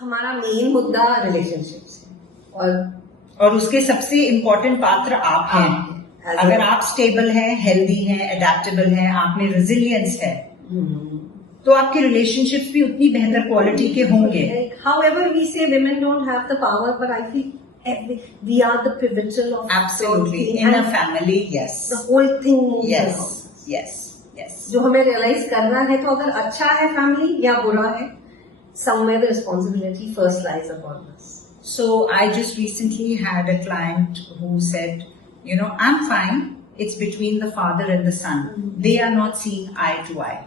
हमारा मेन मुद्दा रिलेशनशिप्स है और उसके सबसे इम्पोर्टेंट पात्र आप हैं। अगर आप स्टेबल हैं, हेल्दी हैं, अडेप्टेबल हैं, आप में रेजिलियंस है, तो आपके रिलेशनशिप्स भी उतनी बेहतर क्वालिटी के होंगे। However, we say women don't have the power, but I feel we are the pivotal of absolutely in a family. Yes, the whole thing moves yes along. yes जो हमें रियलाइज करना है, तो अगर अच्छा है फैमिली या बुरा है, somewhere the responsibility first lies upon us. So I just recently had a client who said, you know, I'm fine. It's between the father and the son. They are not seeing eye to eye.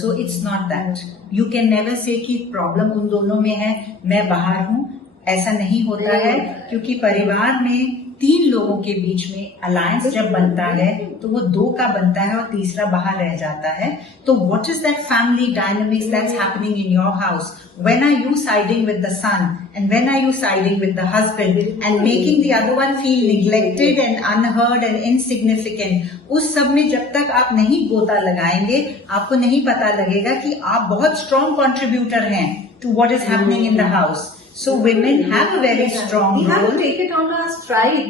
So it's not that. You can never say कि problem उन दोनों में है, मैं बाहर हूँ. ऐसा नहीं होता है, क्योंकि परिवार में 3 लोगों के बीच में अलायंस जब बनता है तो वो 2 का बनता है और तीसरा बाहर रह जाता है. तो what is that family dynamics that's happening in your house? When are you siding with the son and when are you siding with the husband and making the other one feel neglected and unheard and insignificant? उस सब में जब तक आप नहीं गोता लगाएंगे, आपको नहीं पता लगेगा कि आप बहुत strong contributor हैं to what is happening in the house. So women have a very strong We have role. to take it on our stride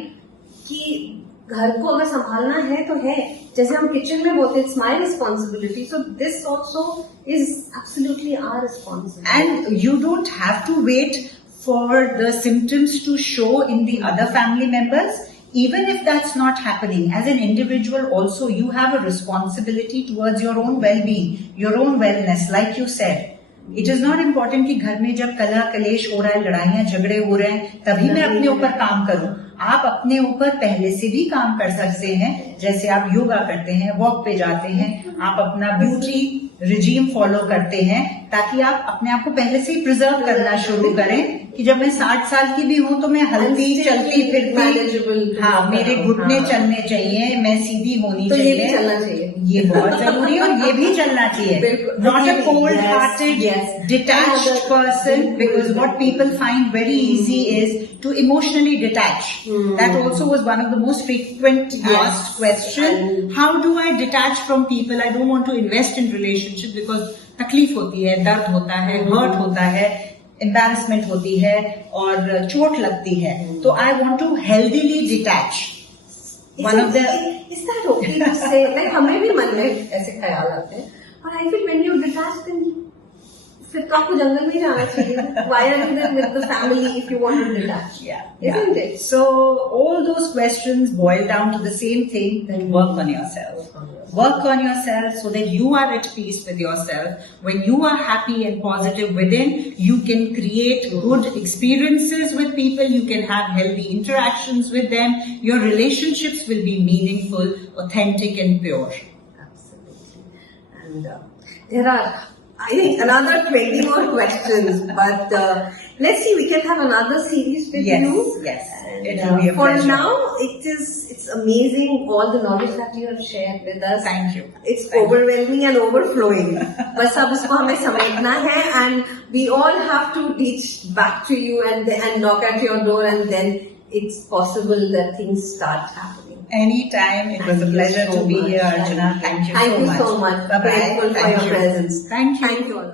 कि घर को अगर संभालना है तो है, जैसे हम किचन में बोलते हैं, it's my responsibility. So this also is absolutely our responsibility. And you don't have to wait for the symptoms to show in the other family members. Even if that's not happening, as an individual also, you have a responsibility towards your own well-being, your own wellness, like you said. It is not important कि घर में जब कलह कलेश हो रहा है, लड़ाइयाँ झगड़े हो रहे हैं, तभी मैं अपने ऊपर काम करूं. आप अपने ऊपर पहले से भी काम कर सकते हैं. जैसे आप योगा करते हैं, वॉक पे जाते हैं, आप अपना ब्यूटी रिजीम फॉलो करते हैं, ताकि आप अपने आप को पहले से ही प्रिजर्व करना शुरू करें कि जब मैं 60 साल की भी हूं तो मैं हल्दी चलती फिरती, हाँ, मेरे घुटने चलने चाहिए, मैं सीधी होनी तो चाहिए. ये भी चलना चाहिए. ये बहुत जरूरी है और ये भी चलना चाहिए. Not a cold-hearted, detached person, because what people find very easy is to emotionally detach. That also was one of the most frequent asked questions. How do I detach from people? I don't want to invest in relationship because तकलीफ होती है, दर्द होता है, hurt होता है, embarrassment होती है और चोट लगती है. तो I want to healthily detach. One of the is that okay to say? Like हमें भी मन में ऐसे ख्याल आते हैं, और I feel when you detach, then फिर तो आपको जंगल में जाना चाहिए. Why are you there with the family if you want to detach? Isn't it? So all those questions boil down to the same thing. Then work on yourself. Work on yourself so that you are at peace with yourself. When you are happy and positive within, you can create good experiences with people. You can have healthy interactions with them. Your relationships will be meaningful, authentic, and pure. Absolutely. And there are, I think, another 20 more questions, but let's see, we can have another series with you. Yes, And, it will be a for pleasure. now, it's amazing all the knowledge that you have shared with us. Thank you. It's overwhelming and overflowing. बस अब इसको हमें समेटना है, and we all have to reach back to you and knock at your door, and then it's possible that things start happening. Anytime. It was a pleasure to be here, Archana. Thank you so much. Thank you so much. Bye-bye. Grateful for your presence. Thank you. Thank you all.